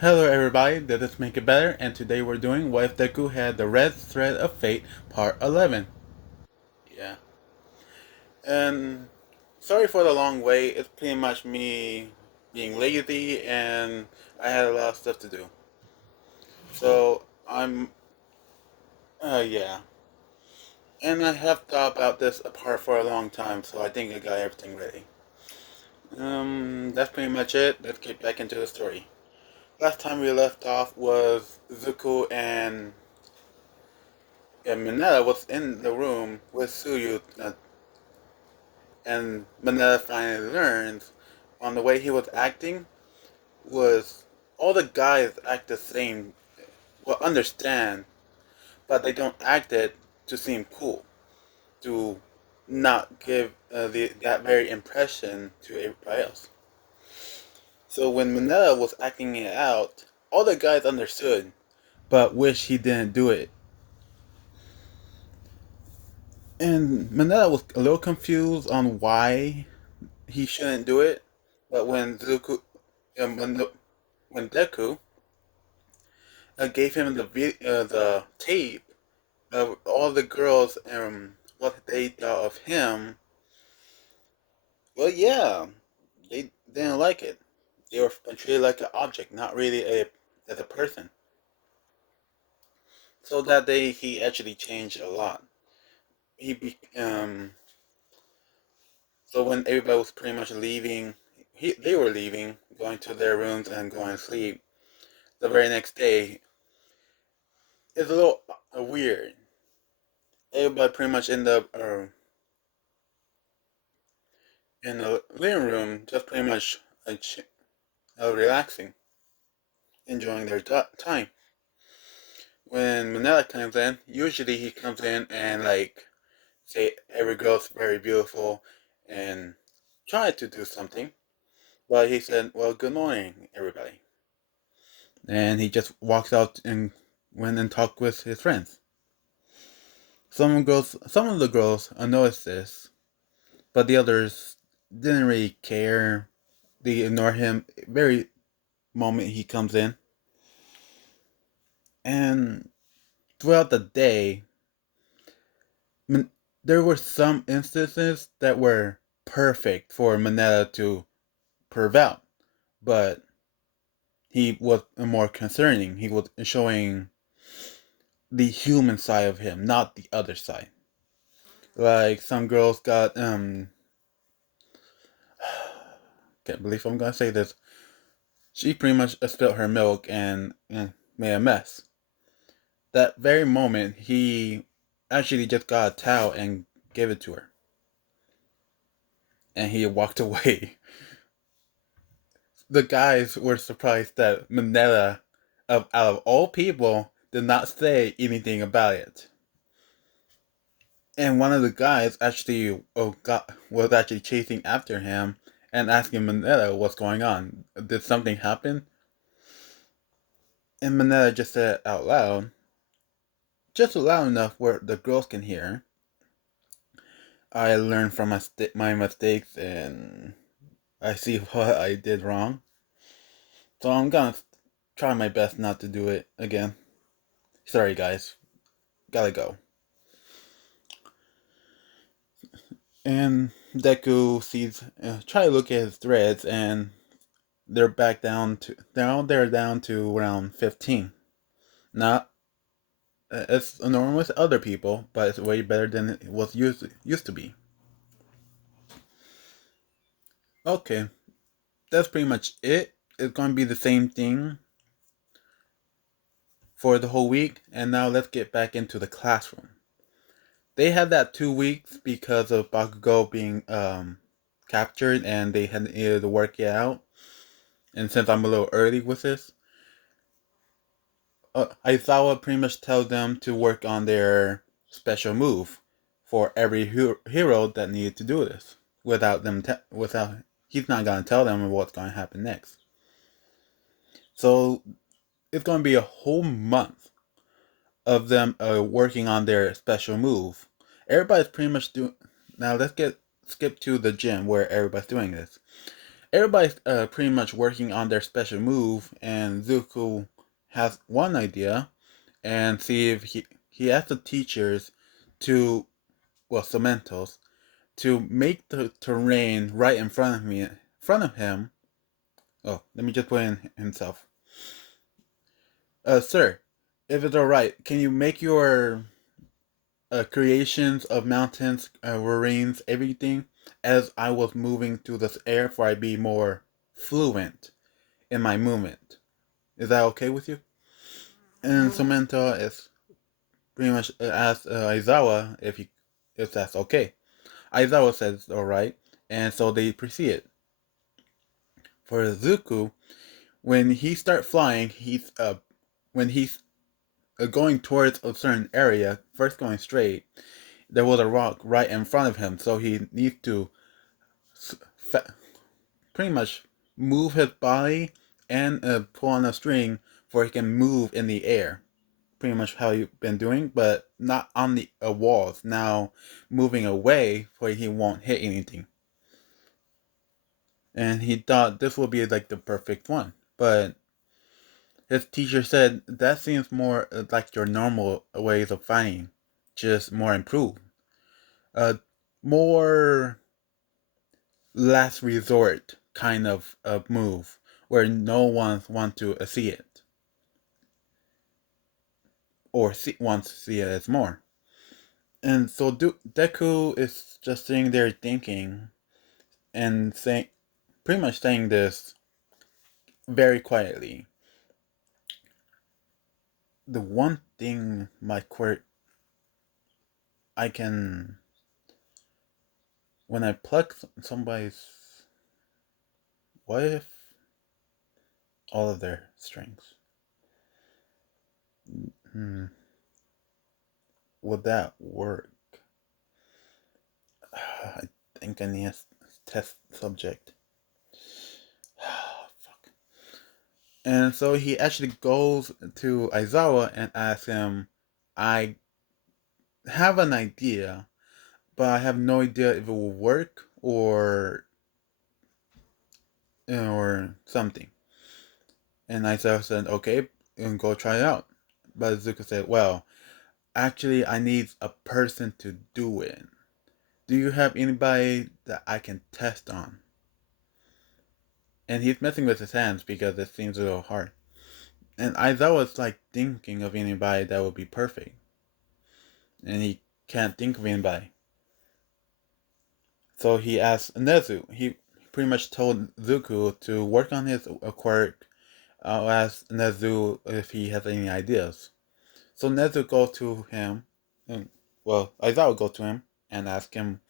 Hello everybody, this is Make It Better, and today we're doing What If Deku Had the Red Thread of Fate, Part 11. Yeah. And sorry for the long wait, it's pretty much me being lazy and I had a lot of stuff to do. So, yeah. And I have thought about this part for a long time, so I think I got everything ready. That's pretty much it. Let's get back into the story. Last time we left off was Zuko and Mineta was in the room with Suyu, and Mineta finally learns on the way he was acting was all the guys act the same, well, understand, but they don't act it to seem cool, to not give that very impression to everybody else. So when Mineta was acting it out, all the guys understood, but wish he didn't do it. And Mineta was a little confused on why he shouldn't do it. But when Zuko, when Deku gave him the tape of all the girls and what they thought of him, well, yeah, they didn't like it. They were treated like an object, not really as a person. So that day, he actually changed a lot. He be, so when everybody was pretty much leaving, they were leaving, going to their rooms and going to sleep. The very next day, it's a little weird. Everybody pretty much end up in the living room, just pretty much relaxing, enjoying their time. When Manila comes in, usually he comes in and like say every girl's very beautiful and try to do something. But he said, "Well, good morning, everybody," and he just walks out and went and talked with his friends. Some of the girls noticed this, but the others didn't really care. They ignore him very moment he comes in. And throughout the day, there were some instances that were perfect for Mineta to prove out, but he was more concerning. He was showing the human side of him, not the other side. Like some girls got can't believe I'm gonna say this. She pretty much spilled her milk and made a mess. That very moment, he actually just got a towel and gave it to her, and he walked away. The guys were surprised that Manila, out of all people, did not say anything about it. And one of the guys actually was actually chasing after him and asking Manila what's going on. Did something happen? And Manila just said out loud, just loud enough where the girls can hear. I learned from my mistakes and I see what I did wrong. So I'm gonna try my best not to do it again. Sorry, guys. Gotta go. And Deku sees, try to look at his threads, and they're back down to they're down to around 15. Not it's normal with other people, but it's way better than it was used to be. Okay, that's pretty much it. It's going to be the same thing for the whole week, and now let's get back into the classroom. They had that 2 weeks because of Bakugo being captured, and they had to work it out. And since I'm a little early with this, Aizawa pretty much tells them to work on their special move for every hero that needed to do this. Without he's not gonna tell them what's gonna happen next. So it's gonna be a whole month of them working on their special move. Everybody's pretty much doing. Now let's get skip to the gym where everybody's doing this. everybody's pretty much working on their special move, and Zuko has one idea, and see if he asked the teachers to, well, Cementos, to make the terrain right in front of him. Oh, let me just put in himself. Sir, if it's alright, can you make your creations of mountains, ravines, everything as I was moving through this air for I be more fluent in my movement? Is that okay with you? And Samantha is pretty much asked Aizawa if that's okay. Aizawa says alright, and so they proceed. For Zuko, when he start flying, when he's going towards a certain area, first going straight, there was a rock right in front of him, so he needs to pretty much move his body and pull on a string for he can move in the air. Pretty much how you've been doing, but not on the walls. Now moving away where he won't hit anything. And he thought this would be like the perfect one, but his teacher said that seems more like your normal ways of fighting, just more improved. More last resort kind of move where no one wants to see it or wants to see it as more. And so Deku is just sitting there thinking and saying, pretty much saying this very quietly. The one thing my quirk I can, when I pluck somebody's, what if all of their strings? Hmm, would that work? I think I need a test subject. Fuck. And so he actually goes to Aizawa and asks him, I have an idea, but I have no idea if it will work or something. And Aizawa said, okay, and go try it out. But Zuko said, well, actually I need a person to do it. Do you have anybody that I can test on? And he's messing with his hands because it seems a little hard. And Aizawa's like thinking of anybody that would be perfect. And he can't think of anybody. So he asked Nezu. He pretty much told Zuko to work on his quirk. Ask Nezu if he has any ideas. So Nezu goes to him. And, well, Aizawa goes to him and ask him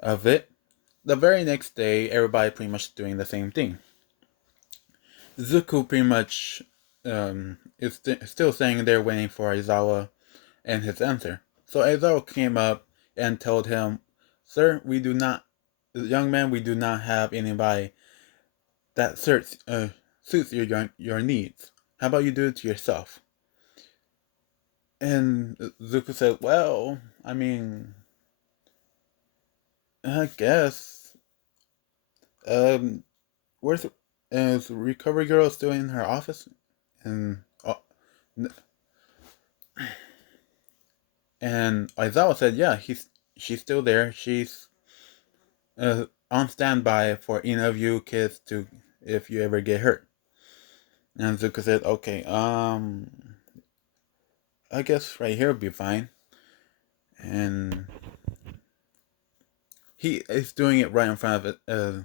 of it. The very next day, everybody pretty much doing the same thing. Zuko pretty much is still staying there waiting for Aizawa and his answer. So Aizawa came up and told him, "Sir, we do not, young man, we do not have anybody that suits your needs. How about you do it to yourself?" And Zuko said, "Well, I mean, I guess. Um, where's is Recovery Girl still in her office?" And and Aizawa said, "Yeah, she's still there. She's on standby for any of you kids to if you ever get hurt." And Zuko said, "Okay, I guess right here would be fine." And he is doing it right in front of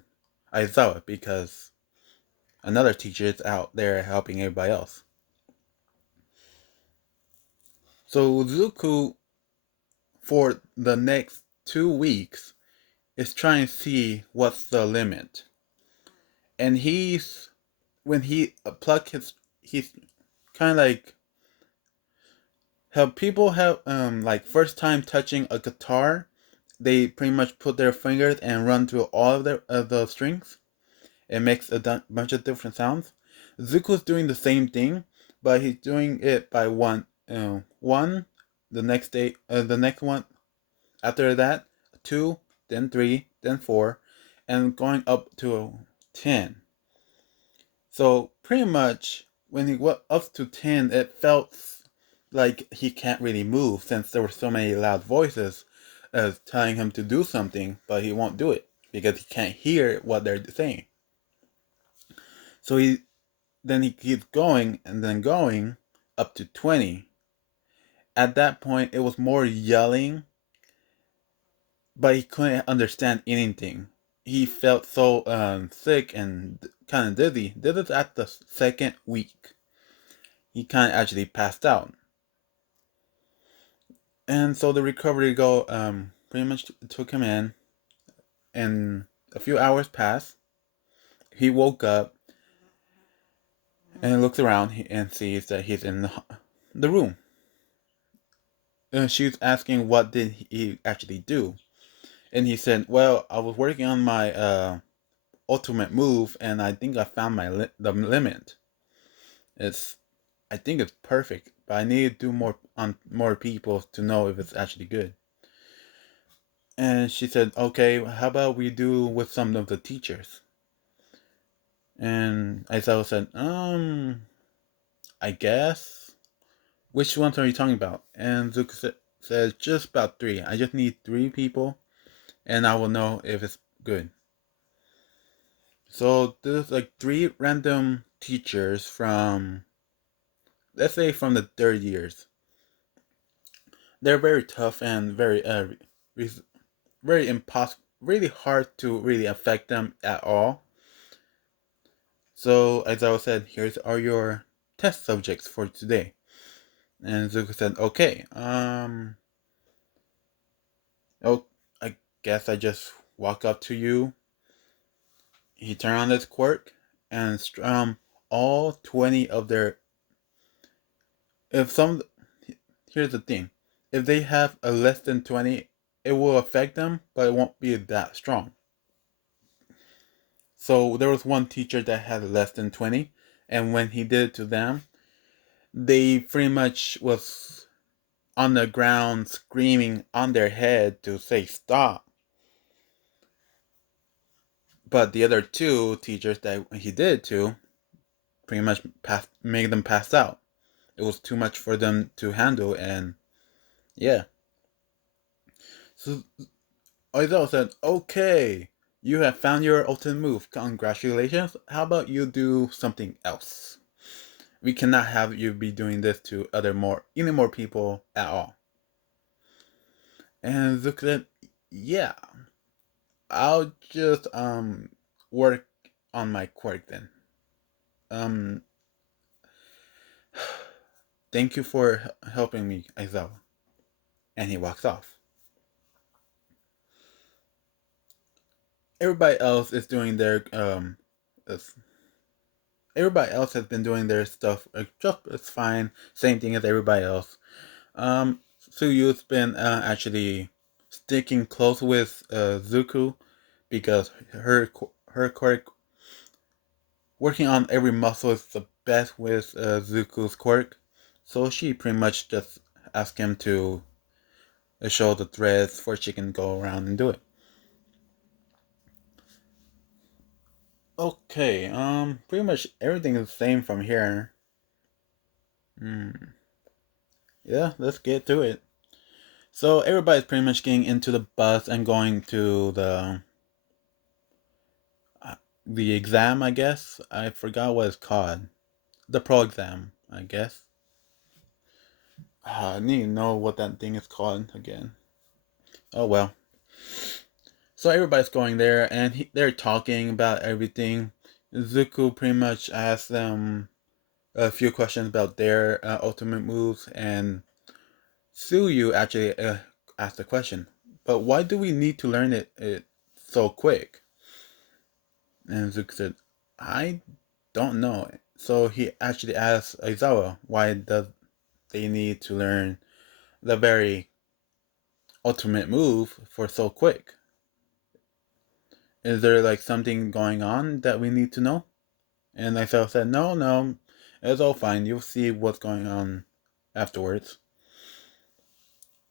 Aizawa because another teacher is out there helping everybody else. So Zuko, for the next 2 weeks, is trying to see what's the limit. And when he pluck he's kind of like how people have like first time touching a guitar, they pretty much put their fingers and run through all of the strings. It makes a bunch of different sounds. Zuko's doing the same thing, but he's doing it by one, the next day, the next one after that, two, then three, then four, and going up to 10. So pretty much when he got up to 10, it felt like he can't really move since there were so many loud voices telling him to do something, but he won't do it because he can't hear what they're saying. So he keeps going and then going up to 20. At that point, it was more yelling, but he couldn't understand anything. He felt so sick and kind of dizzy. This is at the second week. He kind of actually passed out. And so the recovery go pretty much took him in, and a few hours passed. He woke up and looks around and sees that he's in the room. And she's asking what did he actually do, and he said, "Well, I was working on my ultimate move, and I think I found the limit. It's I think it's perfect, but I need to do more on more people to know if it's actually good." And she said, "Okay, how about we do with some of the teachers?" And Aizawa said, I guess. Which ones are you talking about? And Zuko said, just about three. I just need three people, and I will know if it's good. So there's like three random teachers from, let's say, from the third years. They're very tough and very impossible, really hard to really affect them at all. So Aizawa said, "Here's are your test subjects for today." And Zuko said, "Okay, oh, I guess I just walk up to you." He turned on his quirk and strum all 20 of their. If some, here's the thing: if they have a less than 20, it will affect them, but it won't be that strong. So there was one teacher that had less than 20, and when he did it to them, they pretty much was on the ground screaming on their head to say stop. But the other two teachers that he did it to pretty much made them pass out. It was too much for them to handle, and yeah. So Oizo said, "Okay, you have found your ultimate move. Congratulations. How about you do something else? We cannot have you be doing this to any more people at all." And Zook said, "Yeah, I'll just work on my quirk then. Um, thank you for helping me, Aizawa." And he walks off. Everybody else is doing their everybody else has been doing their stuff just as fine, same thing as everybody else. Suyu's been actually sticking close with Zuko because her quirk working on every muscle is the best with Zuko's quirk, so she pretty much just asked him to show the threads for she can go around and do it. Okay, pretty much everything is the same from here. Hmm. Yeah, let's get to it. So everybody's pretty much getting into the bus and going to the exam, I guess. I forgot what it's called. The pro exam, I guess. I need to know what that thing is called again. Oh well. So everybody's going there and they're talking about everything. Zuko pretty much asks them a few questions about their ultimate moves, and Suyu actually asked the question, "But why do we need to learn it so quick?" And Zuko said, "I don't know." So he actually asked Aizawa, "Why does they need to learn the very ultimate move for so quick? Is there like something going on that we need to know?" And Aizawa said, "No, no, it's all fine. You'll see what's going on afterwards."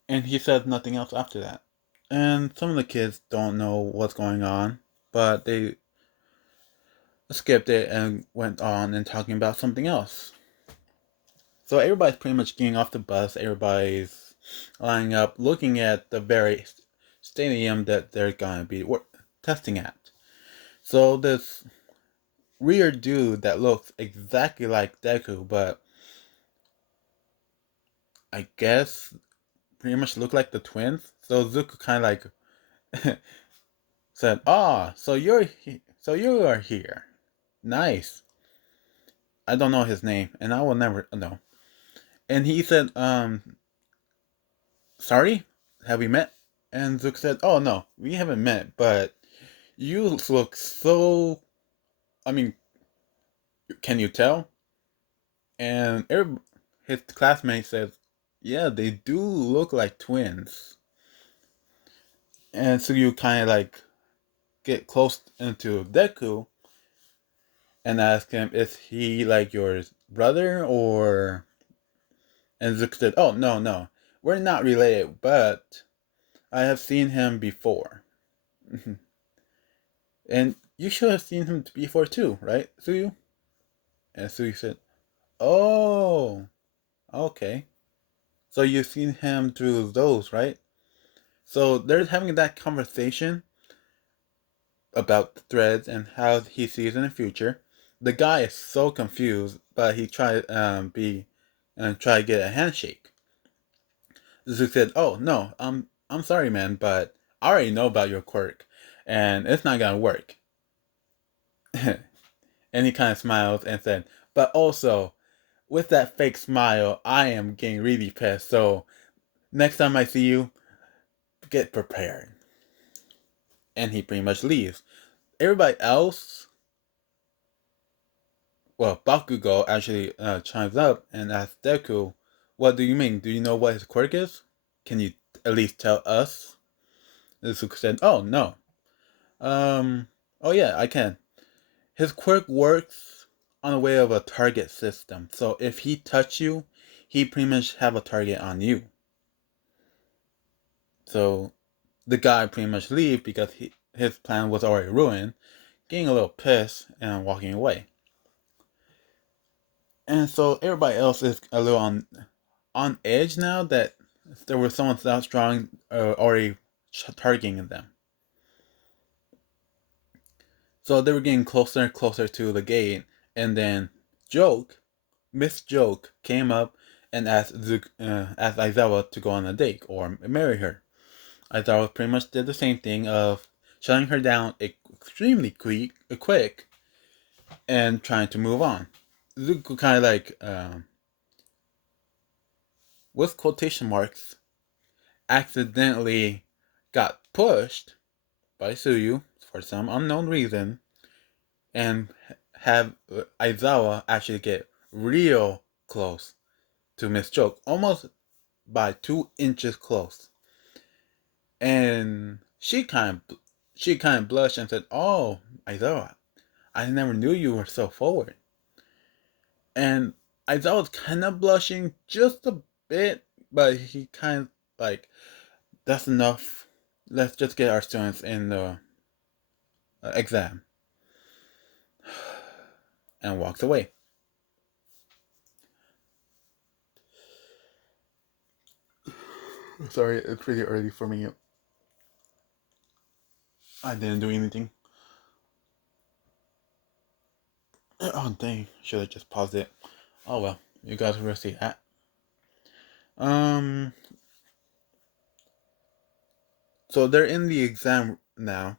And he said nothing else after that. And some of the kids don't know what's going on, but skipped it and went on and talking about something else. So everybody's pretty much getting off the bus. Everybody's lining up, looking at the very stadium that they're gonna be testing at. So this weird dude that looks exactly like Deku, but I guess pretty much look like the twins. So Zuko kind of like said, "Ah, so you are here. Nice. I don't know his name, and I will never know." And he said, sorry, have we met?" And Zook said, "Oh no, we haven't met, but you look so. I mean, can you tell?" And his classmate says, "Yeah, they do look like twins." And so you kind of like get close into Deku and ask him, "Is he like your brother or?" And Zook said, "Oh no, no, we're not related, but I have seen him before." And you should have seen him before too, right, Suyu? And Suyu said, "Oh, okay. So you've seen him through those, right?" So they're having that conversation about the threads and how he sees in the future. The guy is so confused, but he tried try to get a handshake. Zook said, "Oh no, I'm sorry, man, but I already know about your quirk, and it's not gonna work." And he kind of smiled and said, "But also, with that fake smile, I am getting really pissed. So next time I see you, get prepared." And he pretty much leaves. Everybody else, well, Bakugo actually chimes up and asks Deku, "What do you mean? Do you know what his quirk is? Can you at least tell us?" Izuku said, "Oh no. Um. Oh yeah, I can. His quirk works on a way of a target system. So if he touch you, he pretty much have a target on you. So the guy pretty much leave because his plan was already ruined, getting a little pissed and walking away. And so everybody else is a little on edge now that there was someone that strong already targeting them. So they were getting closer and closer to the gate, and then Miss Joke, came up and asked Aizawa to go on a date or marry her. Aizawa pretty much did the same thing of shutting her down extremely quick and trying to move on. Zuko kind of like, with quotation marks, accidentally got pushed by Suyu for some unknown reason and have Aizawa actually get real close to Miss Joke, almost by 2 inches close. And she kind of blushed and said, "Oh, Aizawa, I never knew you were so forward." And Aizawa was kind of blushing just a bit, but he kind of like, "That's enough. Let's just get our students in the exam," and walks away. Sorry, it's pretty early for me. I didn't do anything. Oh dang! Should have just paused it. Oh well, you guys will see that. Um, so they're in the exam now,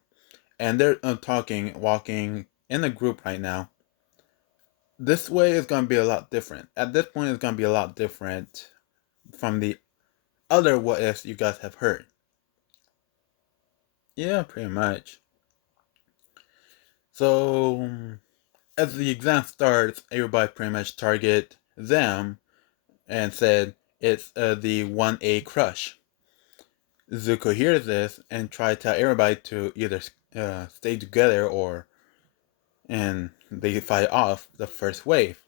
and they're walking in a group right now. This way is going to be a lot different. At this point, it's going to be a lot different from the other what ifs you guys have heard. Yeah, pretty much. So, as the exam starts, everybody pretty much target them and said it's the 1A crush. Zuko hears this and tries to tell everybody to either stay together or and they fight off the first wave.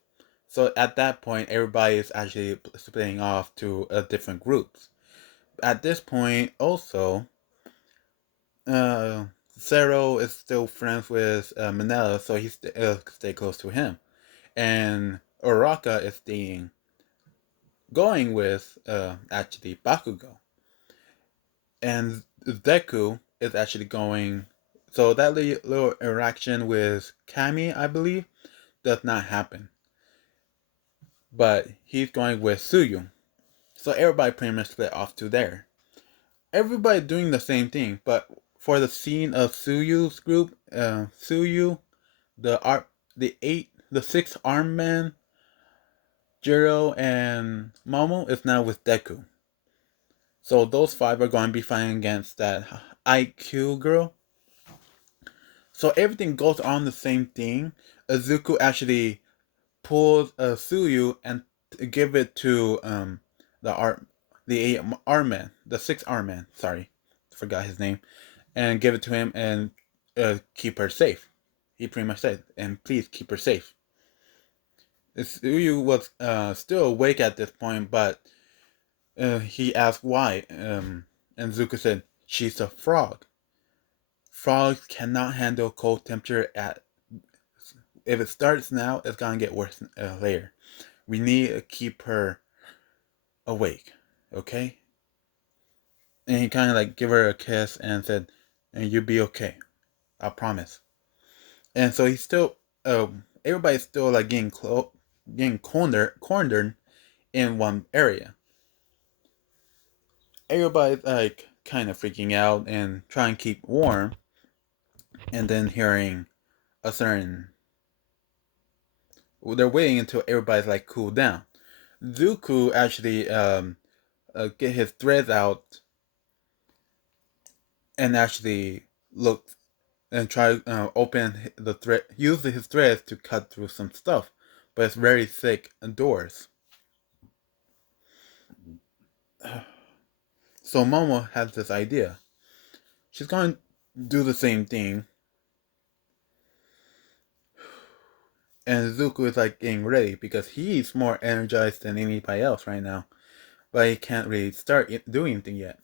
So at that point, everybody is actually splitting off to different groups. At this point, also, uh, Zero is still friends with Manila, so he stay close to him. And Uraka is staying going with actually Bakugo, and Deku is actually going. So that little interaction with Kami, I believe, does not happen. But he's going with Suyu. So everybody pretty much split off to there. Everybody doing the same thing, but for the scene of Suyu's group, Suyu, the art, the six armed men, Jiro and Momo is now with Deku. So those five are going to be fighting against that IQ girl. So everything goes on the same thing. Azuku actually pulls Suyu and give it to the art the eight arm man, the six arm man. Sorry, forgot his name, and give it to him and keep her safe. He pretty much said, "And please keep her safe." Suyu was still awake at this point, but he asked why, and Zuko said, "She's a frog. Frogs cannot handle cold temperature at. If it starts now, it's gonna get worse later. We need to keep her awake, okay?" And he kind of like give her a kiss and said, "And you'll be okay. I promise." And so he's still, everybody's still like getting cornered in one area. Everybody's like kind of freaking out and trying to keep warm, and then hearing a certain. They're waiting until everybody's like cooled down. Zuko actually get his threads out and actually look and try open the thread, use his threads to cut through some stuff, but it's very thick doors. So Momo has this idea. She's going to do the same thing, and Zuko is like getting ready because he's more energized than anybody else right now, but he can't really start doing anything yet.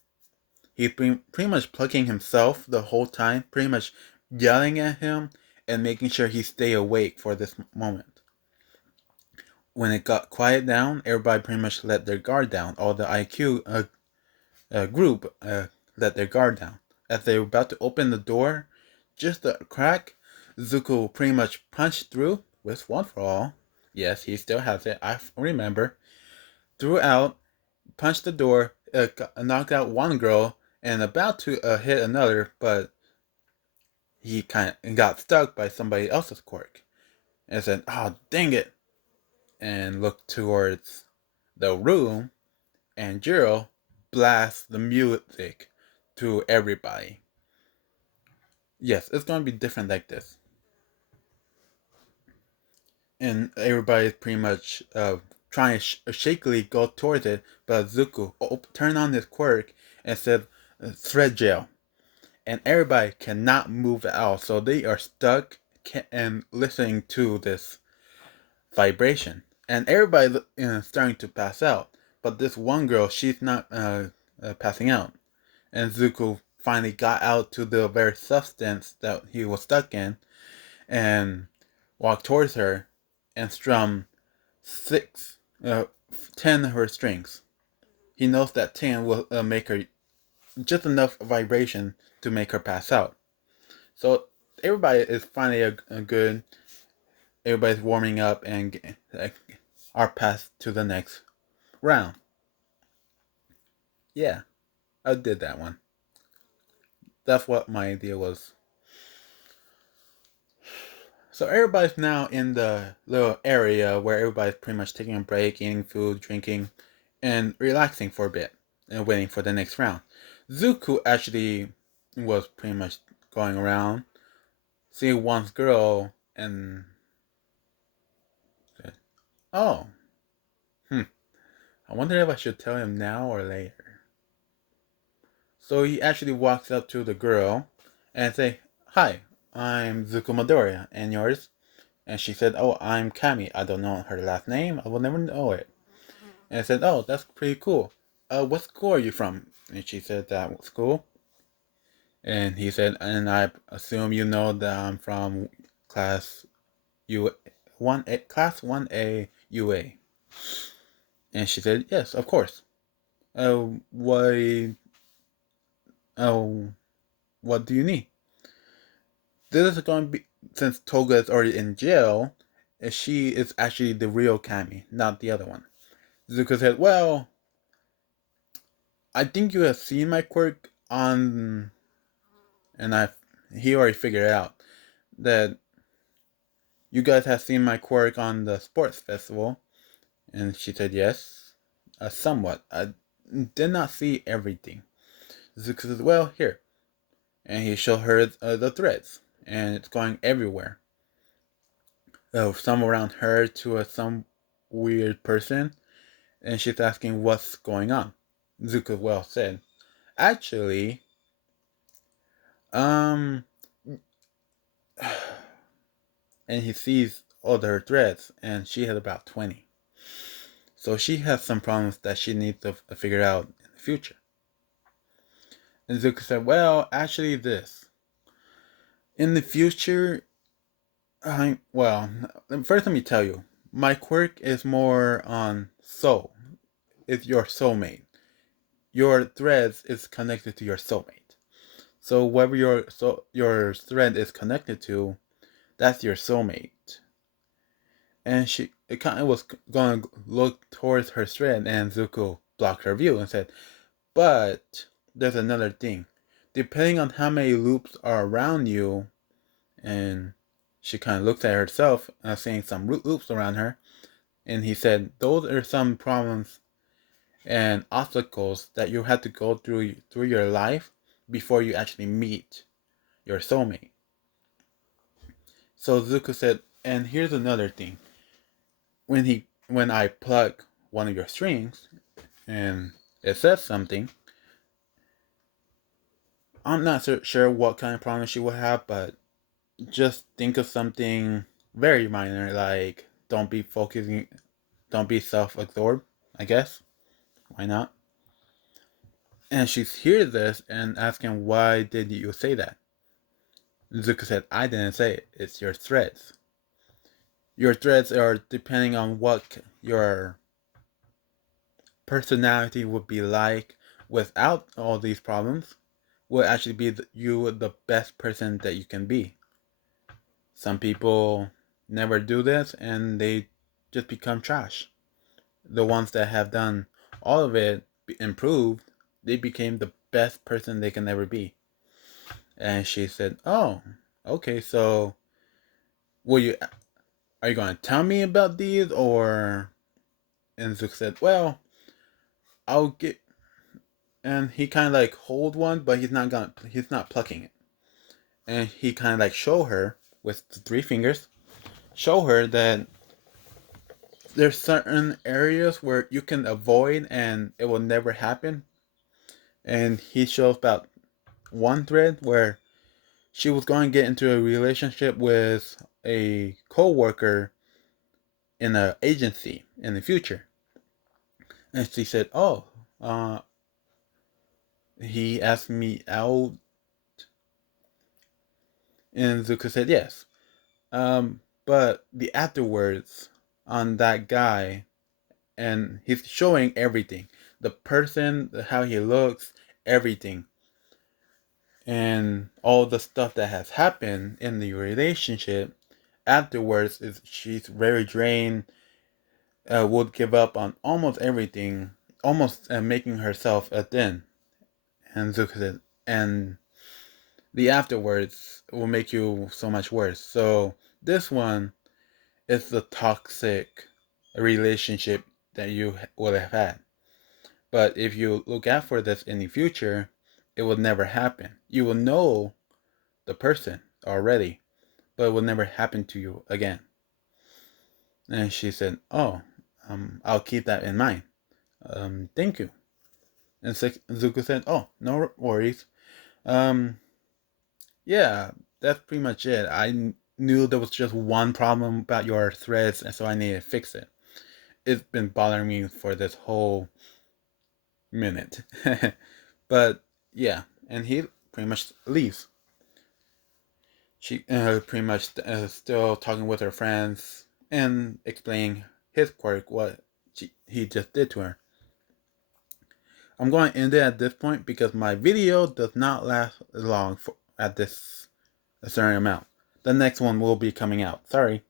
He's been pretty much plugging himself the whole time, pretty much yelling at him and making sure he stay awake for this moment. When it got quiet down, everybody pretty much let their guard down. All the IQ group let their guard down. As they were about to open the door, just a crack, Zuko pretty much punched through with one for all. Yes, he still has it. I remember. Threw out, punched the door, knocked out one girl, and about to hit another, but he kind of got stuck by somebody else's quirk. And said, "Oh, dang it!" and looked towards the room, and Jiro blasts the music to everybody. Yes, it's going to be different like this. And everybody's pretty much trying to shakily go towards it, but Zuko turned on his quirk and said, "Thread jail." And everybody cannot move at all, so they are stuck and listening to this vibration. And everybody starting to pass out, but this one girl, she's not passing out. And Zuko finally got out to the very substance that he was stuck in and walked towards her and strummed six, 10 of her strings. He knows that 10 will make her just enough vibration to make her pass out. So everybody is finally a good. Everybody's warming up and are passed to the next round. Yeah, I did that one. That's what my idea was. So everybody's now in the little area where everybody's pretty much taking a break, eating food, drinking, and relaxing for a bit, and waiting for the next round. Zuko actually was pretty much going around, seeing one girl, and said, "Oh, hmm. I wonder if I should tell him now or later." So he actually walks up to the girl and say, "Hi, I'm Zuko Midoriya, and yours?" And she said, "Oh, I'm Kami. I don't know her last name. I will never know it." And I said, "Oh, that's pretty cool. What school are you from?" And she said, "That school." And he said, and I assume you know that I'm from class U 1A, class 1A UA. And she said, yes, of course. Why, oh, what do you need? This is going to be, since Toga is already in jail, she is actually the real Kami, not the other one. Zuko said, well, I think you have seen my quirk on, and he already figured out that you guys have seen my quirk on the sports festival. And she said, yes, somewhat. I did not see everything. Zuko said, well, here. And he showed her the threads, and it's going everywhere. Some around her to some weird person, and she's asking what's going on. Zuko well said, actually, um, and he sees all her threads, and she has about 20. So she has some problems that she needs to figure out in the future. And Zuko said, well, actually, this. In the future, well, first let me tell you, my quirk is more on soul. It's your soulmate. Your threads is connected to your soulmate. So whoever your thread is connected to, that's your soulmate. And she it kind of was going to look towards her thread, and Zuko blocked her view and said, "But there's another thing. Depending on how many loops are around you," and she kind of looked at herself, seeing some loops around her, and he said, "Those are some problems and obstacles that you have to go through your life before you actually meet your soulmate." So Zuko said, "And here's another thing. When I plug one of your strings and it says something, I'm not sure what kind of problem she will have, but just think of something very minor, like don't be self-absorbed, I guess. Why not?" And she hears this and asking, "Why did you say that?" Zuko said, "I didn't say it. It's your threads. Your threads are depending on what your personality would be like without all these problems, will actually be you the best person that you can be. Some people never do this and they just become trash. The ones that have done all of it, improved, they became the best person they can ever be." And she said, "Oh, okay, so will you are you going to tell me about these?" Or and Zook said, "Well, I'll get." And he kind of like hold one, but he's not plucking it. And he kind of like show her with the three fingers, show her that there's certain areas where you can avoid and it will never happen. And he shows about one thread where she was going to get into a relationship with a co-worker in an agency in the future. And she said, "Oh, uh, he asked me out." And Zuko said, "Yes." But the afterwards on that guy, and he's showing everything, the person, how he looks, everything, and all the stuff that has happened in the relationship. Afterwards, is she's very drained, would give up on almost everything, almost making herself a thin. And Zuko said, and the afterwards will make you so much worse. So this one is the toxic relationship that you would have had. But if you look out for this in the future, it will never happen. You will know the person already, but it will never happen to you again. And she said, "Oh, I'll keep that in mind. Thank you." And Zuko said, "Oh, no worries. Um, yeah, that's pretty much it. I knew there was just one problem about your threads, and so I needed to fix it. It's been bothering me for this whole minute." But yeah, and he pretty much leaves. She pretty much still talking with her friends and explaining his quirk, what he just did to her. I'm going to end it at this point because my video does not last long at this a certain amount. The next one will be coming out. Sorry.